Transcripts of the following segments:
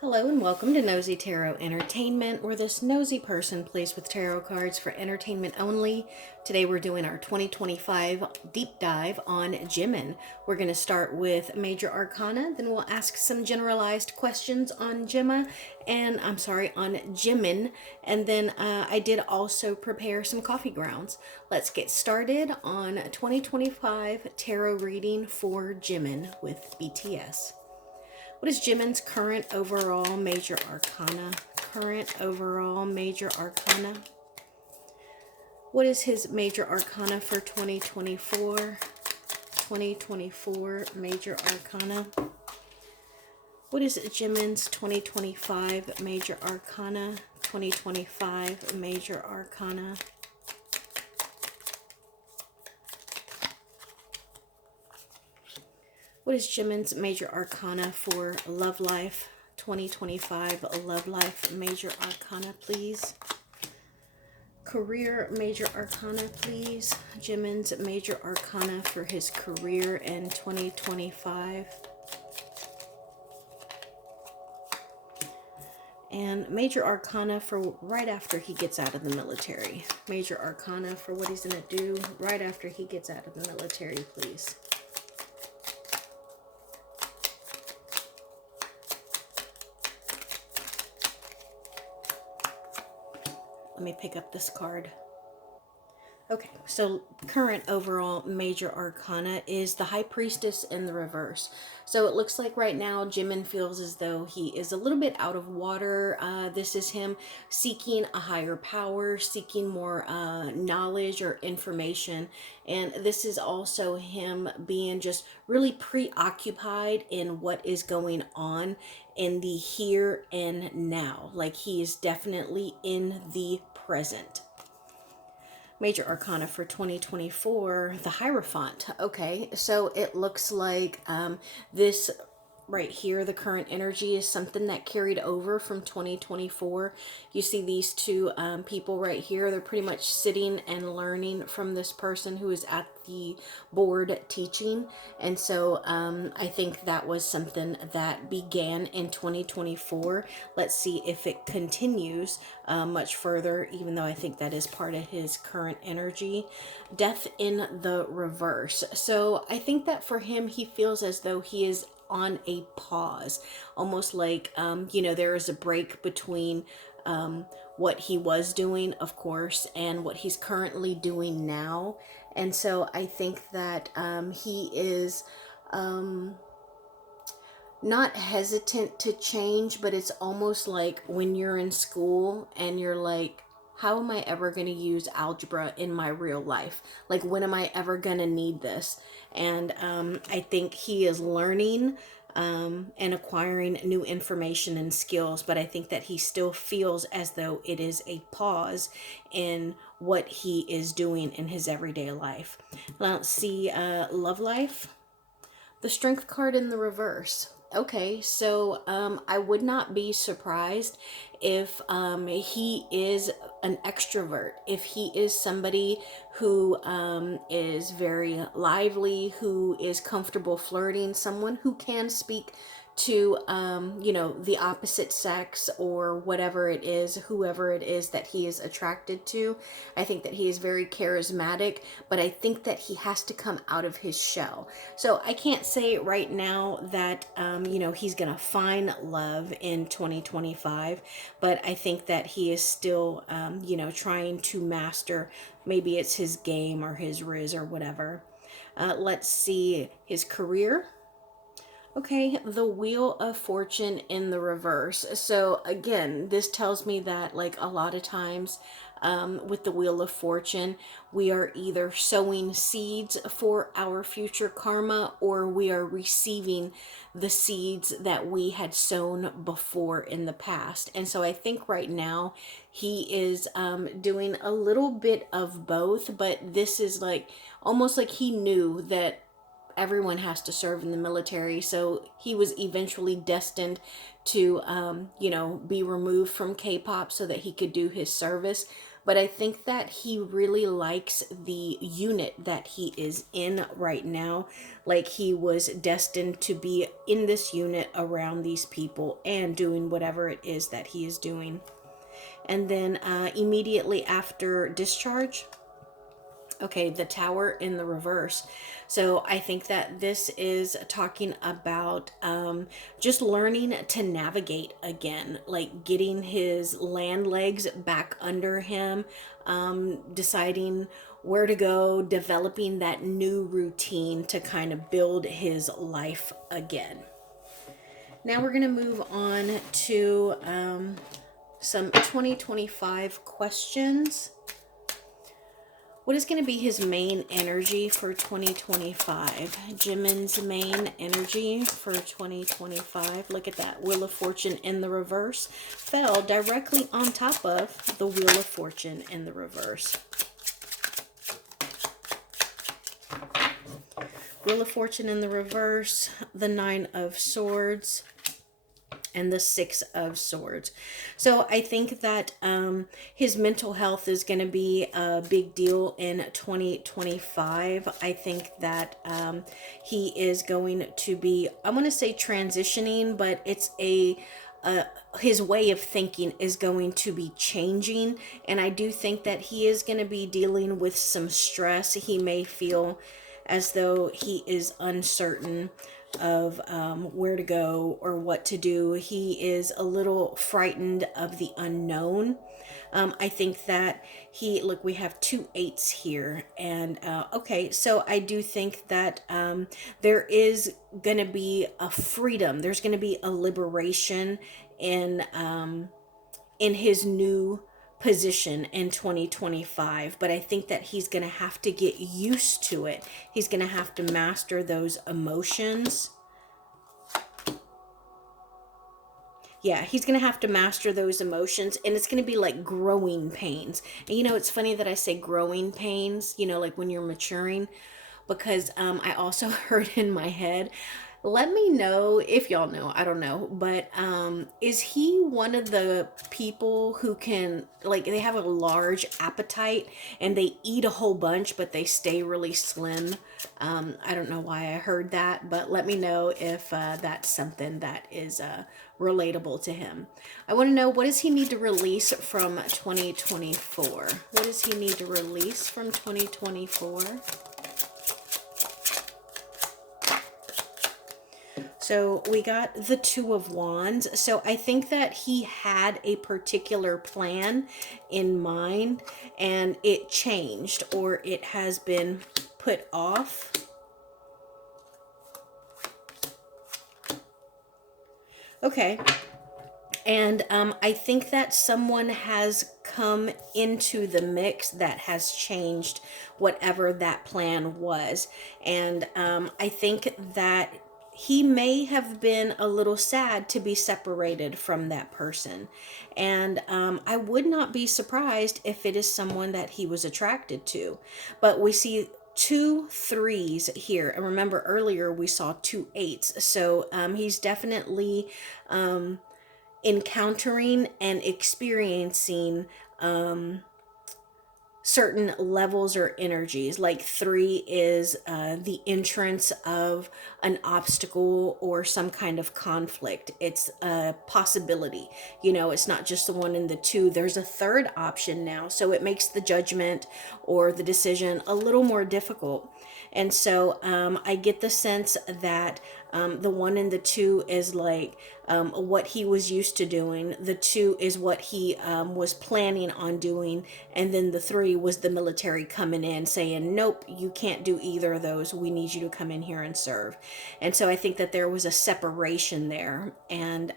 Hello and welcome to Nosy Tarot Entertainment, where this nosy person plays with tarot cards for entertainment only. Today we're doing our 2025 deep dive on Jimin. We're going to start with Major Arcana, then we'll ask some generalized questions on on Jimin, and then I did also prepare some coffee grounds. Let's get started on 2025 tarot reading for Jimin with BTS. What is Jimin's current overall major arcana? Current overall major arcana. What is his major arcana for 2024? 2024 major arcana. What is Jimin's 2025 major arcana? 2025 major arcana. What is Jimin's major arcana for love life? 2025 love life major arcana, please. Career major arcana, please. Jimin's major arcana for his career in 2025. And major arcana for right after he gets out of the military. Major arcana for what he's going to do right after he gets out of the military, please. Let me pick up this card. Okay, so current overall major arcana is the High Priestess in the reverse. So it looks like right now Jimin feels as though he is a little bit out of water. This is him seeking a higher power, seeking more knowledge or information. And this is also him being just really preoccupied in what is going on in the here and now. Like he is definitely in the present. Major Arcana for 2024, the Hierophant. Okay, so it looks like this right here, the current energy is something that carried over from 2024. You see these two people right here. They're pretty much sitting and learning from this person who is at the board teaching. And so I think that was something that began in 2024. Let's see if it continues much further, even though I think that is part of his current energy. Death in the reverse. So I think that for him, he feels as though he is on a pause, almost like there is a break between what he was doing, of course, and what he's currently doing now. And so I think that he is not hesitant to change, but it's almost like when you're in school and you're like, how am I ever going to use algebra in my real life? Like, when am I ever going to need this? And I think he is learning and acquiring new information and skills, but I think that he still feels as though it is a pause in what he is doing in his everyday life. Now, let's see, love life. The Strength card in the reverse. Okay, so I would not be surprised if he is an extrovert, if he is somebody who is very lively, who is comfortable flirting, someone who can speak to the opposite sex or whatever it is, whoever it is that he is attracted to. I think that he is very charismatic, but I think that he has to come out of his shell. So I can't say right now that he's gonna find love in 2025, but I think that he is still trying to master, maybe it's his game or his riz or whatever. Let's see his career. Okay, the Wheel of Fortune in the reverse. So again, this tells me that like a lot of times with the Wheel of Fortune, we are either sowing seeds for our future karma or we are receiving the seeds that we had sown before in the past. And so I think right now he is doing a little bit of both, but this is like almost like he knew that everyone has to serve in the military, so he was eventually destined to be removed from K-pop so that he could do his service. but I think that he really likes the unit that he is in right now. Like he was destined to be in this unit around these people and doing whatever it is that he is doing. And then immediately after discharge, okay, the Tower in the reverse. So I think that this is talking about just learning to navigate again, like getting his land legs back under him, deciding where to go, developing that new routine to kind of build his life again. Now we're going to move on to some 2025 questions. What is going to be his main energy for 2025? Jimin's main energy for 2025. Look at that. Wheel of Fortune in the reverse fell directly on top of the Wheel of Fortune in the reverse. Wheel of Fortune in the reverse, the Nine of Swords, and the Six of Swords. So I think that his mental health is going to be a big deal in 2025. I think that he is going to be, I want to say transitioning, but it's his way of thinking is going to be changing. And I do think that he is going to be dealing with some stress. He may feel as though he is uncertain of where to go or what to do. He is a little frightened of the unknown. I think that look, we have 2 8s here. And okay, so I do think that there is going to be a freedom. There's going to be a liberation in his new position in 2025, but I think that he's going to have to get used to it. He's going to have to master those emotions. Yeah, he's going to have to master those emotions, and it's going to be like growing pains. And you know, it's funny that I say growing pains, you know, like when you're maturing, because I also heard in my head, let me know if y'all know, I don't know, but is he one of the people who can, like, they have a large appetite and they eat a whole bunch but they stay really slim? I don't know why I heard that, but let me know if that's something that is relatable to him. I want to know, what does he need to release from 2024? What does he need to release from 2024? So we got the Two of Wands. So I think that he had a particular plan in mind and it changed, or it has been put off. Okay. And I think that someone has come into the mix that has changed whatever that plan was. And I think that he may have been a little sad to be separated from that person. And I would not be surprised if it is someone that he was attracted to. But we see 2 3s here. And remember earlier we saw 2 8s. So he's definitely encountering and experiencing certain levels or energies. Like 3 is the entrance of an obstacle or some kind of conflict. It's a possibility. You know, it's not just the 1 and the 2. There's a 3rd option now. So it makes the judgment or the decision a little more difficult. And so I get the sense that the 1 and the 2 is like what he was used to doing. The 2 is what he was planning on doing. And then the 3 was the military coming in saying, nope, you can't do either of those. We need you to come in here and serve. And so I think that there was a separation there. And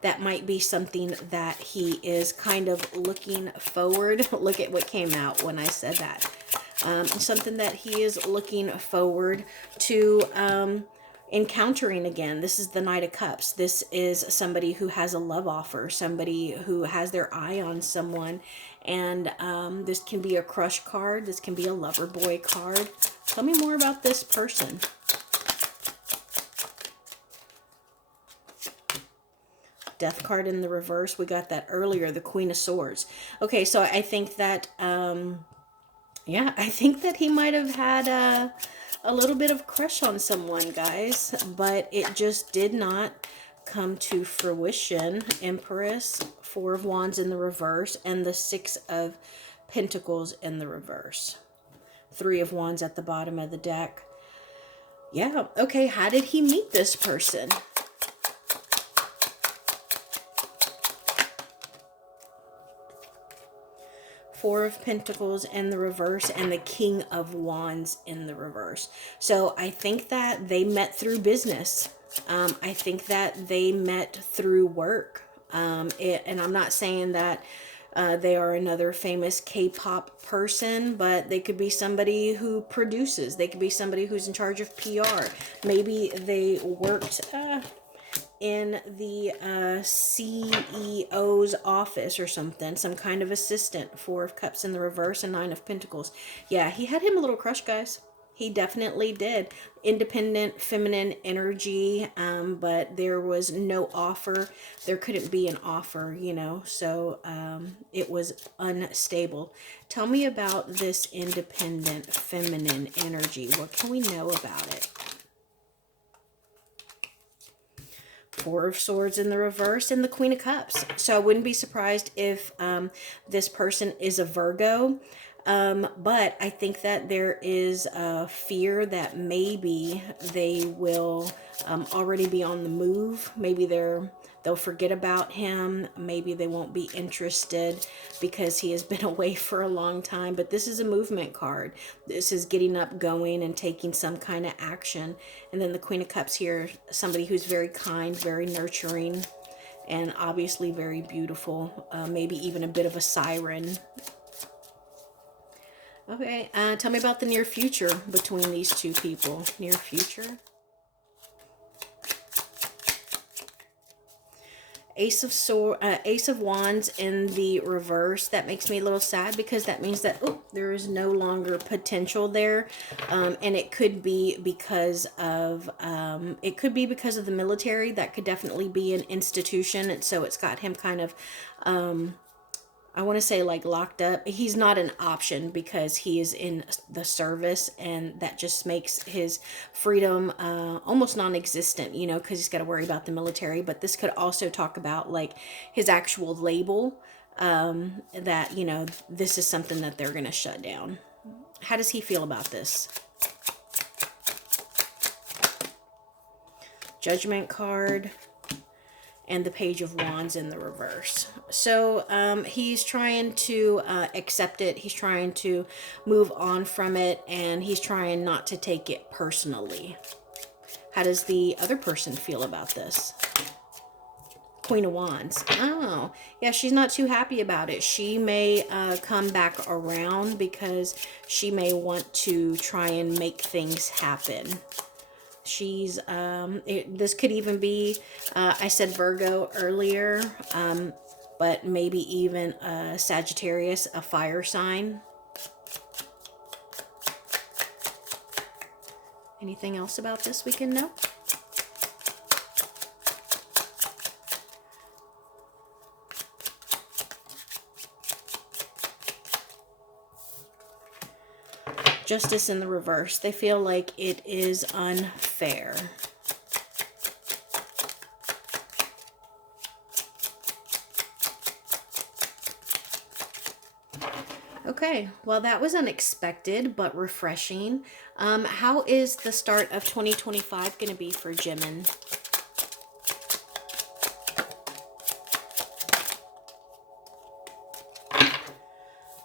that might be something that he is kind of looking forward. Look at what came out when I said that. Something that he is looking forward to encountering again. This is the Knight of Cups. This is somebody who has a love offer, somebody who has their eye on someone. And this can be a crush card. This can be a lover boy card. Tell me more about this person. Death card in the reverse. We got that earlier, the Queen of Swords. Okay, so I think that, yeah, I think that he might have had a little bit of crush on someone, guys, but it just did not come to fruition. Empress, Four of Wands in the reverse, and the Six of Pentacles in the reverse. Three of Wands at the bottom of the deck. Yeah, okay, how did he meet this person? Four of Pentacles in the reverse and the King of Wands in the reverse. So I think that they met through business. I think that they met through work. And I'm not saying that they are another famous K-pop person, but they could be somebody who produces. They could be somebody who's in charge of PR. Maybe they worked in the CEO's office or something, some kind of assistant. Four of Cups in the reverse and Nine of Pentacles. Yeah, he had him a little crush, guys. He definitely did. Independent, feminine energy, but there was no offer. There couldn't be an offer, you know, so it was unstable. Tell me about this independent, feminine energy. What can we know about it? Four of Swords in the reverse and the Queen of Cups. So I wouldn't be surprised if this person is a Virgo. But I think that there is a fear that maybe they will already be on the move. Maybe they'll forget about him. Maybe they won't be interested because he has been away for a long time. But this is a movement card. This is getting up, going, and taking some kind of action. And then the Queen of Cups here, somebody who's very kind, very nurturing, and obviously very beautiful. Maybe even a bit of a siren. Okay, tell me about the near future between these two people. Near future. Ace of Wands in the reverse. That makes me a little sad because that means that there is no longer potential there, and it could be because of the military. That could definitely be an institution, and so it's got him kind of. I want to say like locked up. He's not an option because he is in the service, and that just makes his freedom almost non-existent, you know, because he's got to worry about the military. But this could also talk about like his actual label, that, you know, this is something that they're going to shut down. How does he feel about this? Judgment card. And the Page of Wands in the reverse. So he's trying to accept it. He's trying to move on from it. And he's trying not to take it personally. How does the other person feel about this? Queen of Wands. Oh, yeah, she's not too happy about it. She may come back around because she may want to try and make things happen. She's, this could even be, I said Virgo earlier, but maybe even a Sagittarius, a fire sign. Anything else about this we can know? Justice in the reverse. They feel like it is unfair. Okay, well, that was unexpected but refreshing. How is the start of 2025 going to be for Jimin?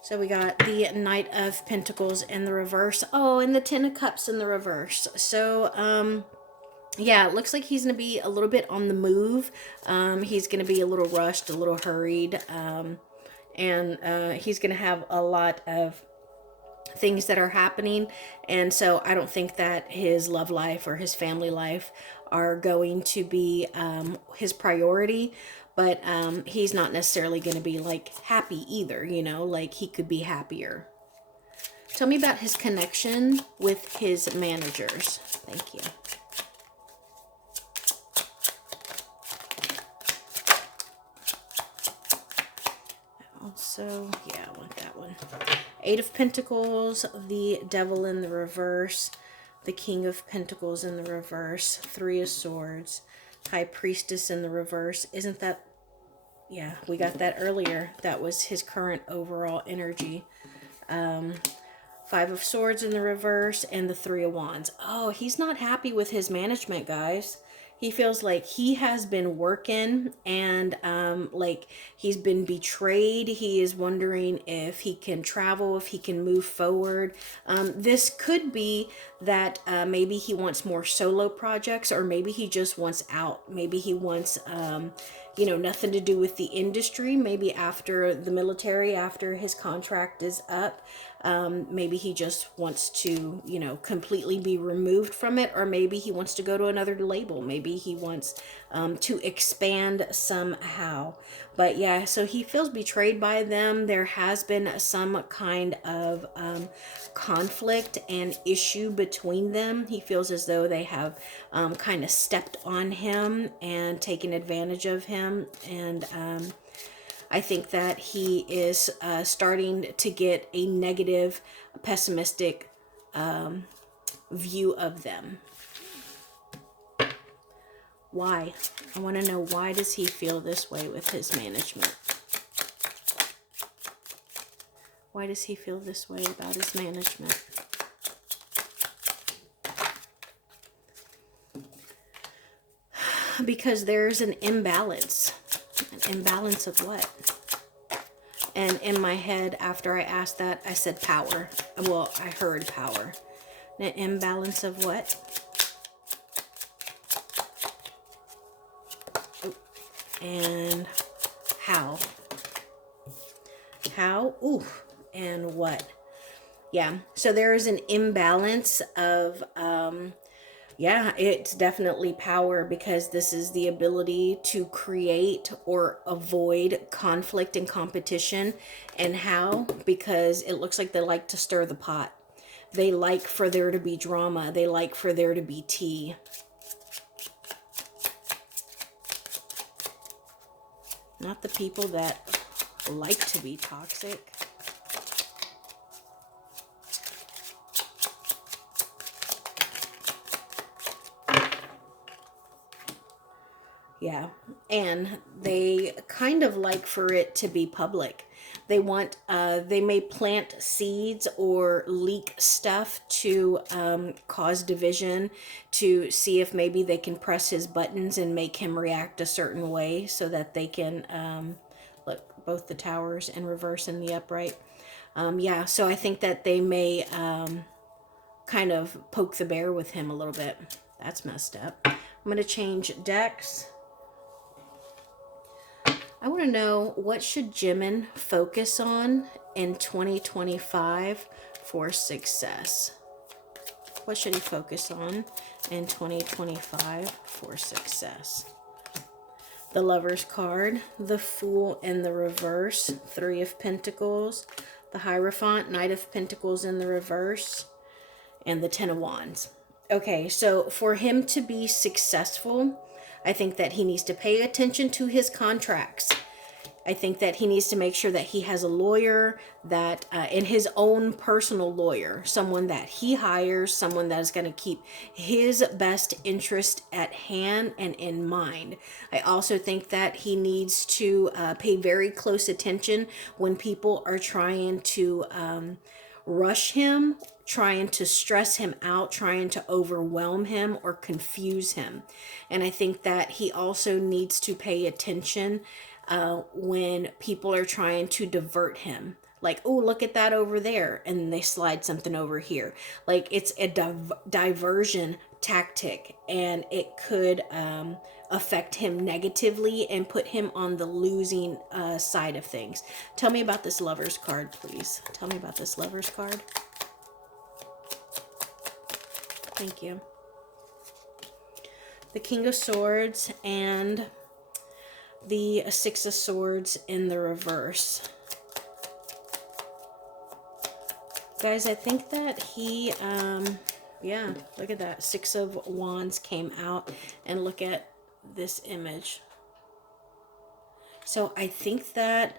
So we got the Knight of Pentacles in the reverse. Oh, and the Ten of Cups in the reverse. So, yeah, it looks like he's going to be a little bit on the move. He's going to be a little rushed, a little hurried. And he's going to have a lot of things that are happening. And so I don't think that his love life or his family life are going to be his priority. But he's not necessarily going to be, like, happy either, you know? Like, he could be happier. Tell me about his connection with his managers. Thank you. So, yeah, I want that one. Eight of Pentacles, the Devil in the reverse, the King of Pentacles in the reverse, Three of Swords, High Priestess in the reverse. Isn't that... Yeah, we got that earlier. That was his current overall energy. Five of Swords in the reverse and the Three of Wands. Oh, he's not happy with his management, guys. He feels like he has been working and like he's been betrayed. He is wondering if he can travel, if he can move forward. This could be that maybe he wants more solo projects, or maybe he just wants out. Maybe he wants, you know, nothing to do with the industry. Maybe after the military, after his contract is up, maybe he just wants to, you know, completely be removed from it, or maybe he wants to go to another label. Maybe he wants to expand somehow. But yeah, so he feels betrayed by them. There has been some kind of conflict and issue between them. He feels as though they have kind of stepped on him and taken advantage of him. And I think that he is starting to get a negative, pessimistic view of them. Why? I want to know, why does he feel this way with his management? Why does he feel this way about his management? Because there's an imbalance. An imbalance of what? And in my head, after I asked that, I said power. Well, I heard power. An imbalance of what? And how? How? Ooh. And what? Yeah. So there is an imbalance of, yeah, it's definitely power, because this is the ability to create or avoid conflict and competition. And how? Because it looks like they like to stir the pot. They like for there to be drama. They like for there to be tea. Not the people that like to be toxic. Yeah, and they kind of like for it to be public. They want, they may plant seeds or leak stuff to cause division, to see if maybe they can press his buttons and make him react a certain way, so that they can, look, both the towers in reverse and the upright. Yeah, so I think that they may kind of poke the bear with him a little bit. That's messed up. I'm going to change decks. I want to know, what should Jimin focus on in 2025 for success? What should he focus on in 2025 for success? The Lover's card, the Fool in the reverse, Three of Pentacles, the Hierophant, Knight of Pentacles in the reverse, and the Ten of Wands. Okay, so for him to be successful, I think that he needs to pay attention to his contracts. I think that he needs to make sure that he has a lawyer, that in his own personal lawyer, someone that he hires, someone that is going to keep his best interest at hand and in mind. I also think that he needs to pay very close attention when people are trying to rush him, trying to stress him out, trying to overwhelm him or confuse him. And I think that he also needs to pay attention when people are trying to divert him. Like, oh, look at that over there. And they slide something over here. Like, it's a diversion tactic. And it could affect him negatively and put him on the losing side of things. Tell me about this Lover's card, please. Tell me about this Lover's card. Thank you. The King of Swords and the Six of Swords in the reverse. Guys, I think that he, yeah, look at that. Six of Wands came out, and look at this image. So I think that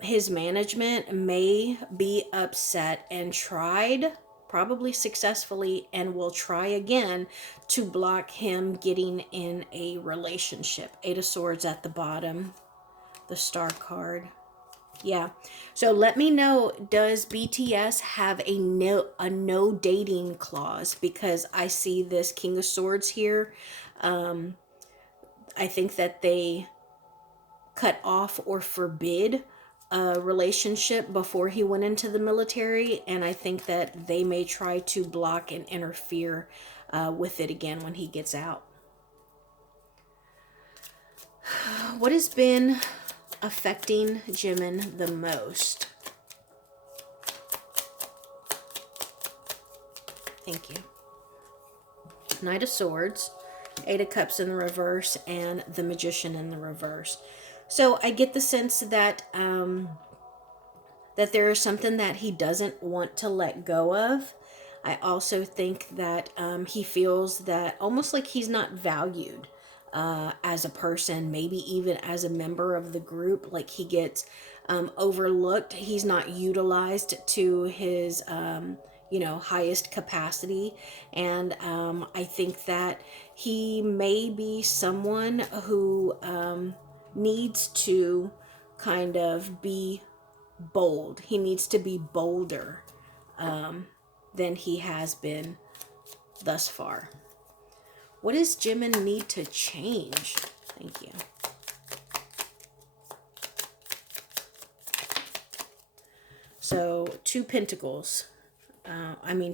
his management may be upset and tried, probably successfully, and will try again to block him getting in a relationship. Eight of Swords at the bottom, the Star card. Yeah. So let me know, does BTS have a no dating clause? Because I see this King of Swords here. I think that they cut off or forbid a relationship before he went into the military, and I think that they may try to block and interfere with it again when he gets out. What has been affecting Jimin the most? Thank you. Knight of Swords, Eight of Cups in the reverse, and the Magician in the reverse. So I get the sense that that there is something that he doesn't want to let go of. I also think that he feels that almost like he's not valued as a person, maybe even as a member of the group. Like he gets overlooked. He's not utilized to his highest capacity. And I think that he may be someone who needs to kind of be bold. He needs to be bolder than he has been thus far. What does Jimin need to change? Thank you. So, two Pentacles.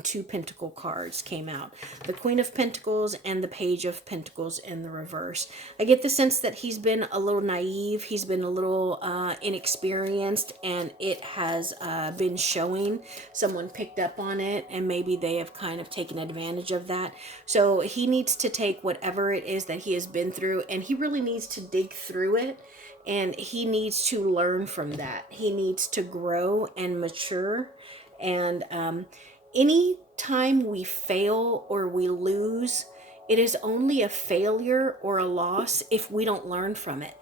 Two Pentacle cards came out. The Queen of Pentacles and the Page of Pentacles in the reverse. I get the sense that he's been a little naive. He's been a little inexperienced, and it has been showing. Someone picked up on it, and maybe they have kind of taken advantage of that. So he needs to take whatever it is that he has been through, and he really needs to dig through it, and he needs to learn from that. He needs to grow and mature. And any time we fail or we lose, it is only a failure or a loss if we don't learn from it.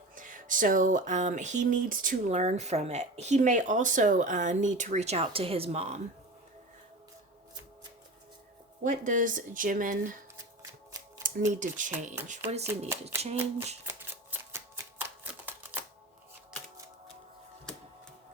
So he needs to learn from it. He may also need to reach out to his mom. What does Jimin need to change? What does he need to change?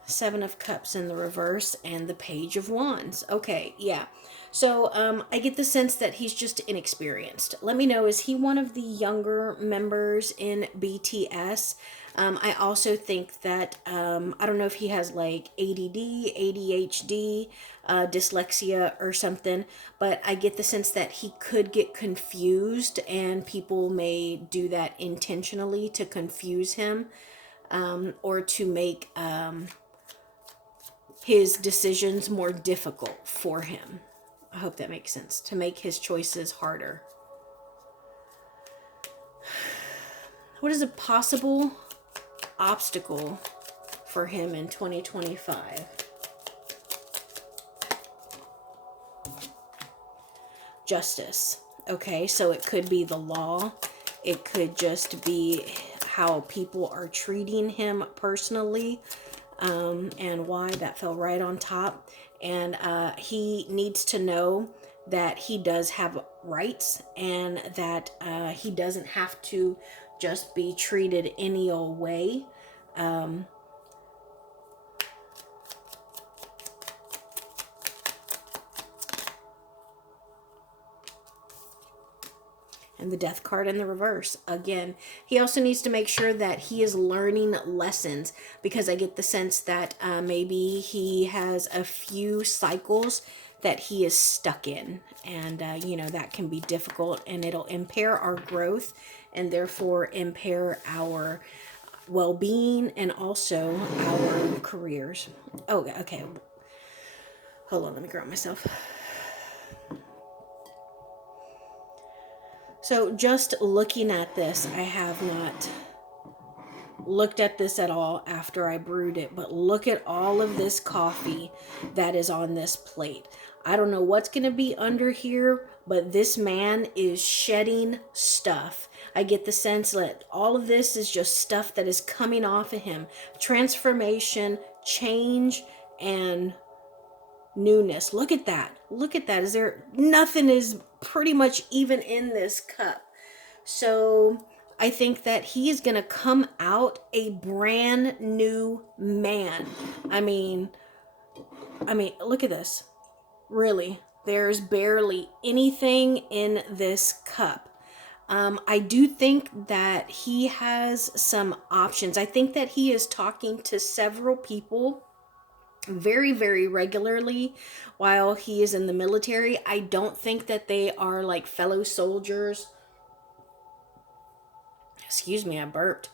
Seven of Cups in the reverse and the Page of Wands. Okay, yeah. So I get the sense that he's just inexperienced. Let me know, is he one of the younger members in BTS? I also think that, I don't know if he has like ADD, ADHD, dyslexia or something, but I get the sense that he could get confused, and people may do that intentionally to confuse him or to make his decisions more difficult for him. I hope that makes sense. To make his choices harder. What is a possible obstacle for him in 2025? Justice. Okay, so it could be the law. It could just be how people are treating him personally. And why that fell right on top. And he needs to know that he does have rights, and that he doesn't have to just be treated any old way. And the Death card in the reverse. Again, he also needs to make sure that he is learning lessons, because I get the sense that maybe he has a few cycles that he is stuck in. And, that can be difficult, and it'll impair our growth and therefore impair our well-being and also our careers. Oh, okay. Hold on, let me ground myself. So just looking at this, I have not looked at this at all after I brewed it, but look at all of this coffee that is on this plate. I don't know what's going to be under here, but this man is shedding stuff. I get the sense that all of this is just stuff that is coming off of him. Transformation, change, and newness. Look at that. Look at that. Is there nothing is pretty much even in this cup. So I think that he is going to come out a brand new man. I mean, look at this. Really, there's barely anything in this cup. I do think that he has some options. I think that he is talking to several people very, very regularly while he is in the military. I don't think that they are like fellow soldiers. Excuse me, I burped.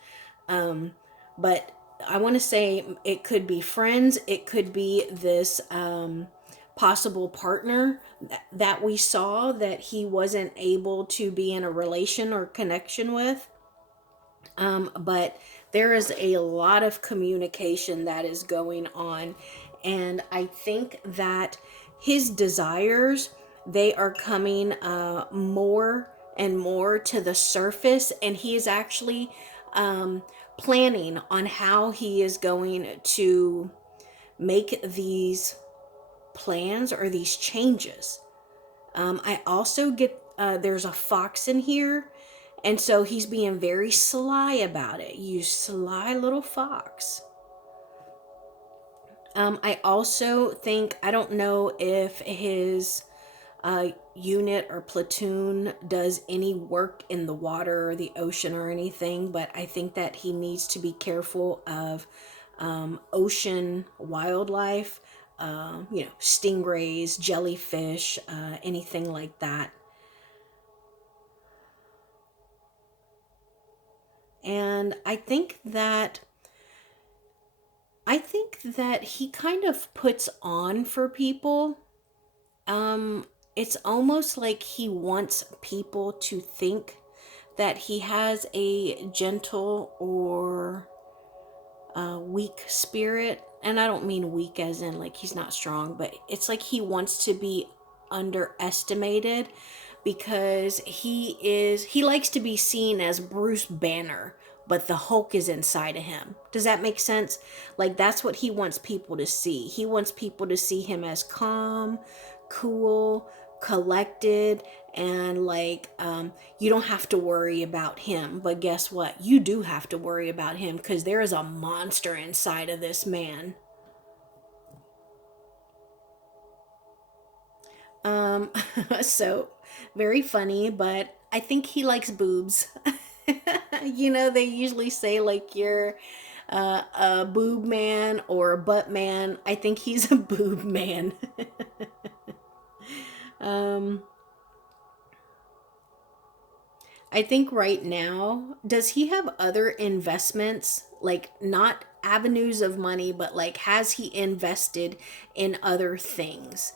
But I want to say it could be friends. It could be this possible partner that we saw that he wasn't able to be in a relation or connection with. But there is a lot of communication that is going on. And I think that his desires, they are coming more and more to the surface. And he is actually planning on how he is going to make these plans or these changes. I also get there's a fox in here, and so he's being very sly about it. You sly little fox. I also think, I don't know if his unit or platoon does any work in the water or the ocean or anything, but I think that he needs to be careful of ocean wildlife, stingrays, jellyfish, anything like that. And I think that he kind of puts on for people. It's almost like he wants people to think that he has a gentle or weak spirit. And I don't mean weak as in like he's not strong, but it's like he wants to be underestimated because he likes to be seen as Bruce Banner, but the Hulk is inside of him. Does that make sense? Like that's what he wants people to see. He wants people to see him as calm, cool, collected, and like you don't have to worry about him. But guess what? You do have to worry about him because there is a monster inside of this man. Um, so very funny, but I think he likes boobs. They usually say like you're a boob man or a butt man. I think he's a boob man. um, I think right now, does he have other investments? Like, not avenues of money, but like, has he invested in other things?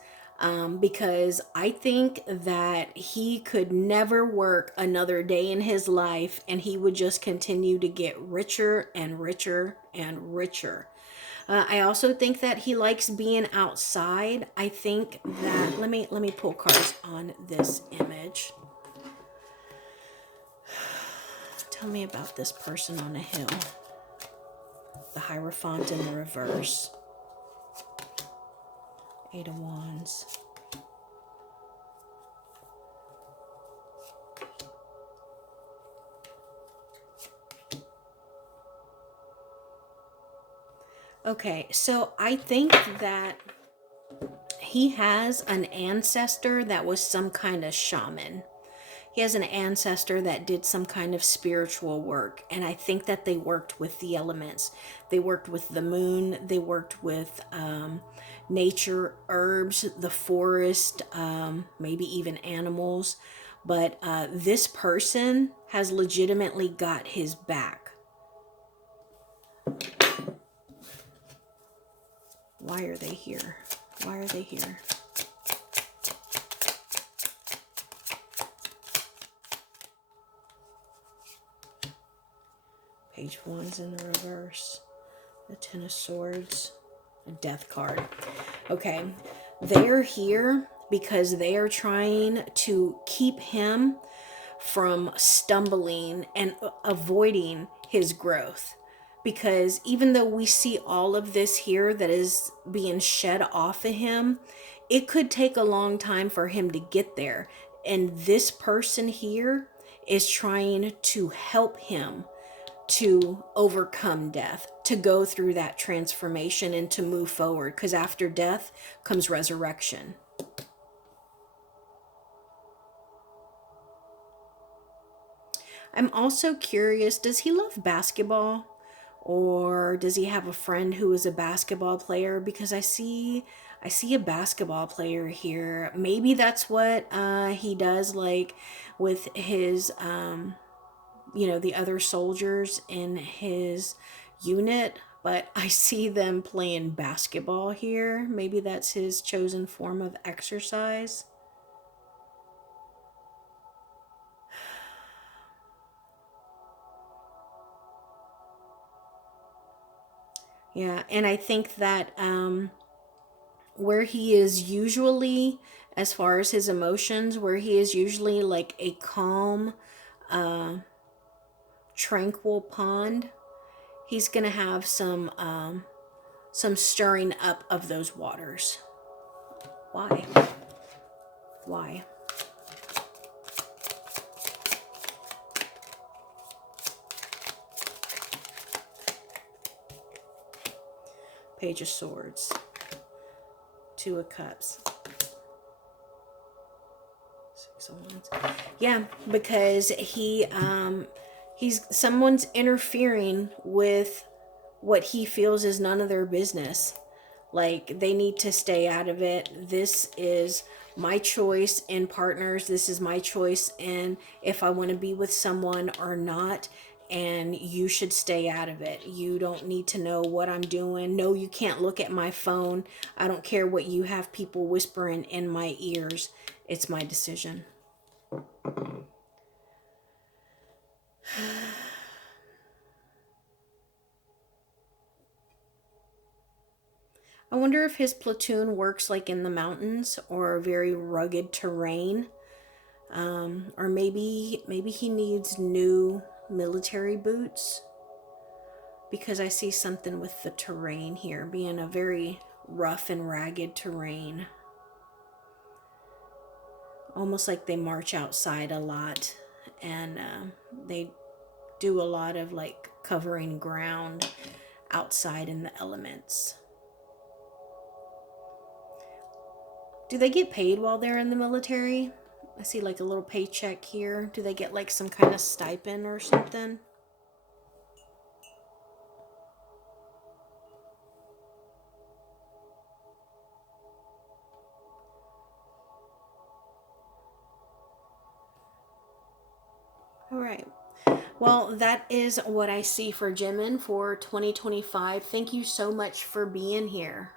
Because I think that he could never work another day in his life and he would just continue to get richer and richer and richer. I also think that he likes being outside. I think that let me pull cards on this image. Tell me about this person on a hill. The Hierophant in the reverse. Eight of Wands. Okay, so I think that he has an ancestor that was some kind of shaman. He has an ancestor that did some kind of spiritual work. And I think that they worked with the elements. They worked with the moon. They worked with nature, herbs, the forest, maybe even animals. But this person has legitimately got his back. Why are they here? Why are they here? Page of Wands in the reverse. The Ten of Swords. A Death card. Okay. They're here because they are trying to keep him from stumbling and avoiding his growth. Because even though we see all of this here that is being shed off of him, it could take a long time for him to get there. And this person here is trying to help him to overcome death, to go through that transformation and to move forward. Because after death comes resurrection. I'm also curious, does he love basketball? Or does he have a friend who is a basketball player? Because I see a basketball player here. Maybe that's what he does, like with his the other soldiers in his unit. But I see them playing basketball here. Maybe that's his chosen form of exercise. Yeah, and I think that where he is usually, as far as his emotions, where he is usually like a calm, tranquil pond, he's gonna have some stirring up of those waters. Why? Why? Page of Swords, Two of Cups, Six of Wands. Yeah, because he's someone's interfering with what he feels is none of their business. Like, they need to stay out of it. This is my choice in partners. This is my choice in if I want to be with someone or not. And you should stay out of it. You don't need to know what I'm doing. No, you can't look at my phone. I don't care what you have people whispering in my ears. It's my decision. I wonder if his platoon works like in the mountains or very rugged terrain. Or maybe he needs new military boots, because I see something with the terrain here being a very rough and ragged terrain. Almost like they march outside a lot, and they do a lot of like covering ground outside in the elements. Do they get paid while they're in the military? I see like a little paycheck here. Do they get like some kind of stipend or something? All right. Well, that is what I see for Jimin for 2025. Thank you so much for being here.